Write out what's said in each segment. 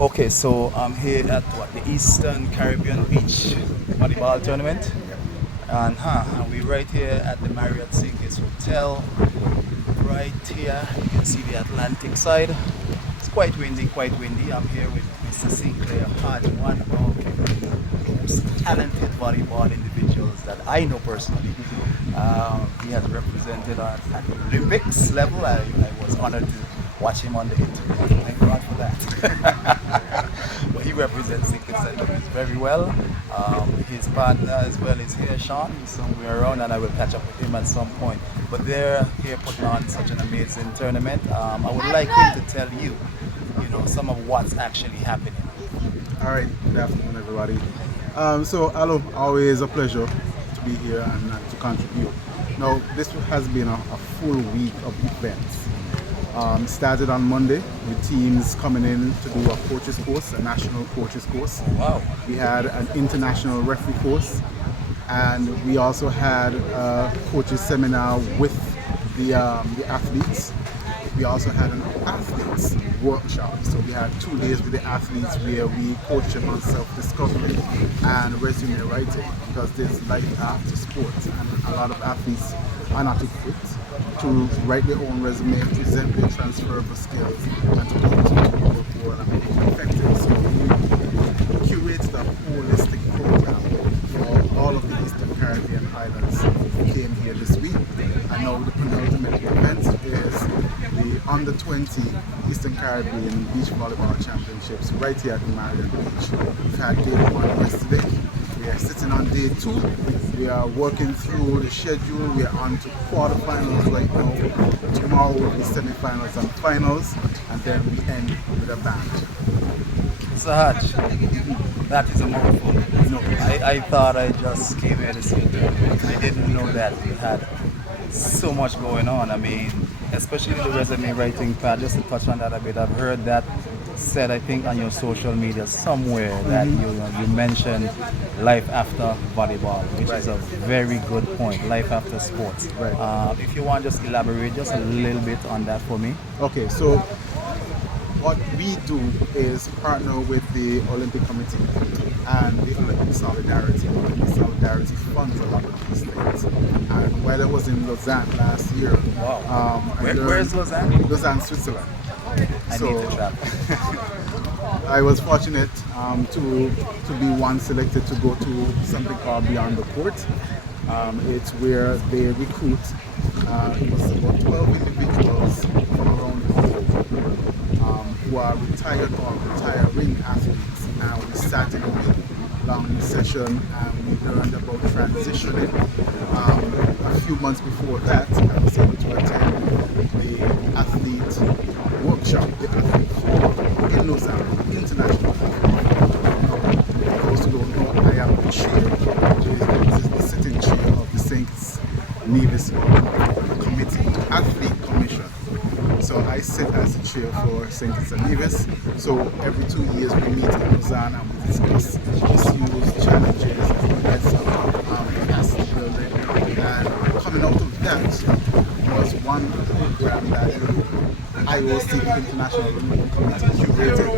Okay, so I'm here at the Eastern Caribbean Beach Volleyball Tournament. And we're right here at the Marriott Frigate Hotel. Right here, you can see the Atlantic side. It's quite windy, quite windy. I'm here with Mr. St.Clair Hodge, one of the most talented volleyball individuals that I know personally. He has represented us at the Olympics level. I was honored to watch him on the internet. Thank God for that. But he represents St. Louis very well. His partner as well is here, Sean. He's somewhere around, and I will catch up with him at some point. But they're here putting on such an amazing tournament. I would like him to tell you, some of what's actually happening. All right, good afternoon, everybody. So, hello, always a pleasure to be here and to contribute. Now, this has been a full week of events. Started on Monday with teams coming in to do a coaches course, a national coaches course. Wow. We had an international referee course, and we also had a coaches seminar with the athletes. We also had an athletes workshop. So we had 2 days with the athletes where we coached them on self-discovery and resume writing, because there's life after sports and a lot of athletes are not equipped to write their own resume, present their transferable skills, and to continue to work well and be effective. So we curated a holistic program for all of the Eastern Caribbean islands who came here this week. And now the penultimate event is the Under 20 Eastern Caribbean Beach Volleyball Championships right here at the Marriott Beach. We've had day 1 yesterday. We are sitting on day 2. We are working through the schedule. We are on to quarterfinals right now. Tomorrow will be semifinals and finals, and then we end with a band. Mr. Hodge, that is a mouthful. No, I thought I just came here to see the tournament. I didn't know that we had so much going on. I mean, especially the resume writing part, just to touch on that a bit. I've heard that said, I think, on your social media somewhere that you mentioned life after volleyball, which is a very good point. Life after sports. Right. If you want, just elaborate just a little bit on that for me. Okay, so what we do is partner with the Olympic Committee and the Olympic Solidarity. Olympic Solidarity funds a lot of these things. And while I was in Lausanne last year, Wow. Where's Lausanne? Lausanne, Switzerland. I need to travel. I was fortunate to be one selected to go to something called Beyond the Court. It's where they recruit, it was about 12 individuals from around the globe who are retired or retiring athletes. And we sat in a week-long session and we learned about transitioning. A few months before that, I was able to attend the athlete workshop, the athlete forum in Lausanne, international athlete. For those who don't know, I am the chair, the sitting chair of the St. Nevis Committee, Athlete Commission. So I sit as the chair for St. Nevis. So every 2 years we meet in Lausanne and we discuss issues, challenges, events of capacity building. And coming out of that was one program that IOC, the International Olympic Committee, curated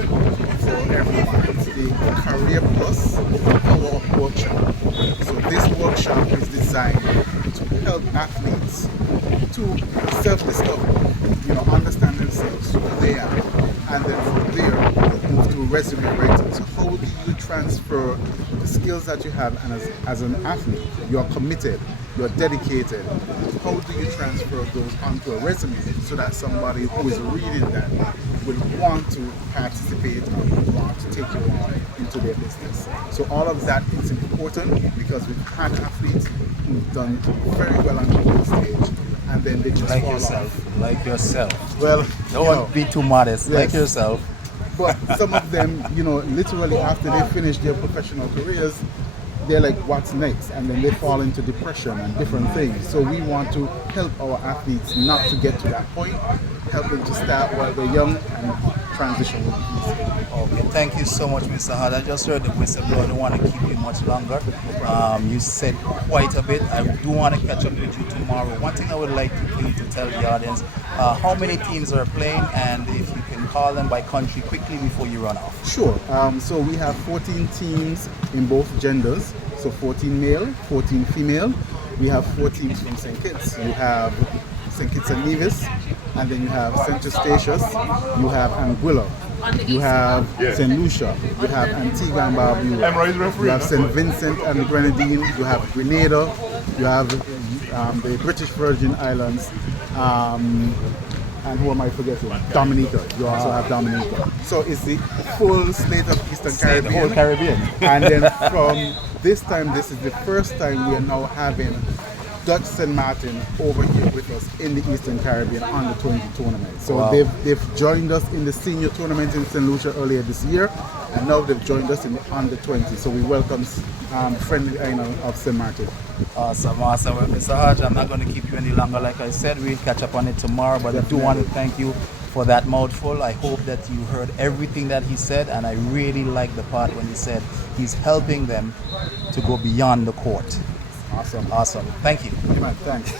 for everyone. It's the Career Plus Power Workshop. So this workshop is designed to help athletes to self-discover, understand themselves, who they are, and then from there move to resume writing. So how do you transfer the skills that you have, and as an athlete, you're committed, you're dedicated. How do you transfer those onto a resume so that somebody who is reading that will want to participate and will want to take you on into their business? So all of that is important because we've had athletes who've done very well on the world stage, and then they just fall off. Like yourself. Well, Don't be too modest. yes. Like yourself. But some of them, literally after they finish their professional careers, they're like, what's next? And then they fall into depression and different things. So we want to help our athletes not to get to that point, help them to start while they're young and transition will be easy. Okay, thank you so much, Mr. Hard. I just heard the whistle blow. I don't want to keep you much longer. You said quite a bit. I do want to catch up with you tomorrow. One thing I would like for you to tell the audience, how many teams are playing, and if you can call them by country quickly before you run off? Sure. So we have 14 teams in both genders. So 14 male, 14 female. We have 4 teams from St. Kitts. You have St. Kitts and Nevis, and then you have St. Eustatius, you have Anguilla, you have St. Lucia, you have Antigua and Barbuda, you have St. Vincent and the Grenadines, you have Grenada, you have the British Virgin Islands, and who am I forgetting? Dominica. You also have Dominica. So it's the full slate of Eastern Caribbean. The whole Caribbean. And then from this time, this is the first time we are now having Dutch St. Martin over here with us in the Eastern Caribbean under 20 tournament. So wow. they've joined us in the senior tournament in St. Lucia earlier this year, and now they've joined us in the under 20. So we welcome friendly island of St. Martin. Awesome. Well, Mr. Hodge, I'm not going to keep you any longer. Like I said, we'll catch up on it tomorrow, but I do want to thank you for that mouthful. I hope that you heard everything that he said, and I really like the part when he said he's helping them to go beyond the court. Awesome. Awesome. Thank you. Thanks.